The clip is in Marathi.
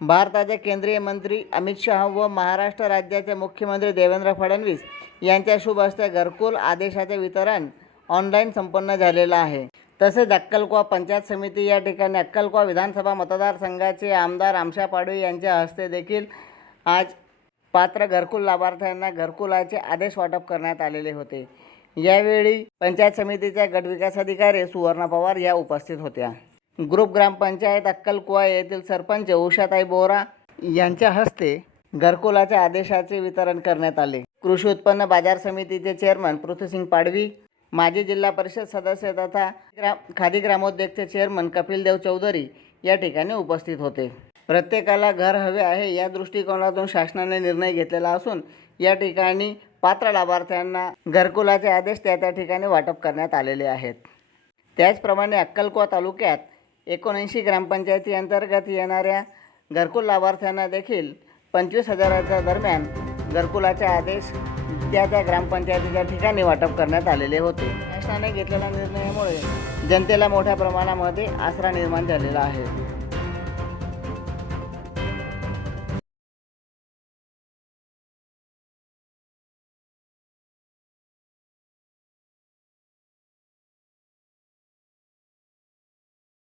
भारताचे केंद्रीय मंत्री अमित शहा व महाराष्ट्र राज्याचे मुख्यमंत्री देवेंद्र फडणवीस यांच्या शुभ हस्ते घरकुल आदेशाचे वितरण ऑनलाईन संपन्न झालेलं आहे। तसेच अक्कलकुवा पंचायत समिती या ठिकाणी अक्कलकुवा विधानसभा मतदारसंघाचे आमदार आमशा पाडवी यांच्या हस्ते देखील आज पात्र घरकुल लाभार्थ्यांना घरकुलाचे आदेश वाटप करण्यात आलेले होते। यावेळी पंचायत समितीच्या गटविकास अधिकारी सुवर्णा पवार या उपस्थित होत्या। ग्रुप ग्रामपंचायत अक्कलकुवा येथील सरपंच उषाताई बोरा यांच्या हस्ते घरकुलाच्या आदेशाचे वितरण करण्यात आले। कृषी उत्पन्न बाजार समितीचे चेअरमन पृथ्वीसिंग पाडवी, माजी जिल्हा परिषद सदस्य तथा खादी ग्रामोद्योगचे चेअरमन कपिलदेव चौधरी या ठिकाणी उपस्थित होते। प्रत्येकाला घर हवे आहे या दृष्टिकोनातून शासनाने निर्णय घेतलेला असून या ठिकाणी पात्र लाभार्थ्यांना घरकुलाचे आदेश त्या ठिकाणी वाटप करण्यात आलेले आहेत। त्याचप्रमाणे अक्कलकुवा तालुक्यात 79 ग्रामपंचायती अंतर्गत येणाऱ्या घरकुल लाभार्थ्यांना देखील 25,000च्या दरम्यान घरकुलाचे आदेश त्या ग्रामपंचायतीच्या ठिकाणी वाटप करण्यात आलेले होते। शासनाने घेतलेल्या निर्णयामुळे जनतेला मोठ्या प्रमाणामध्ये आसरा निर्माण झालेला आहे।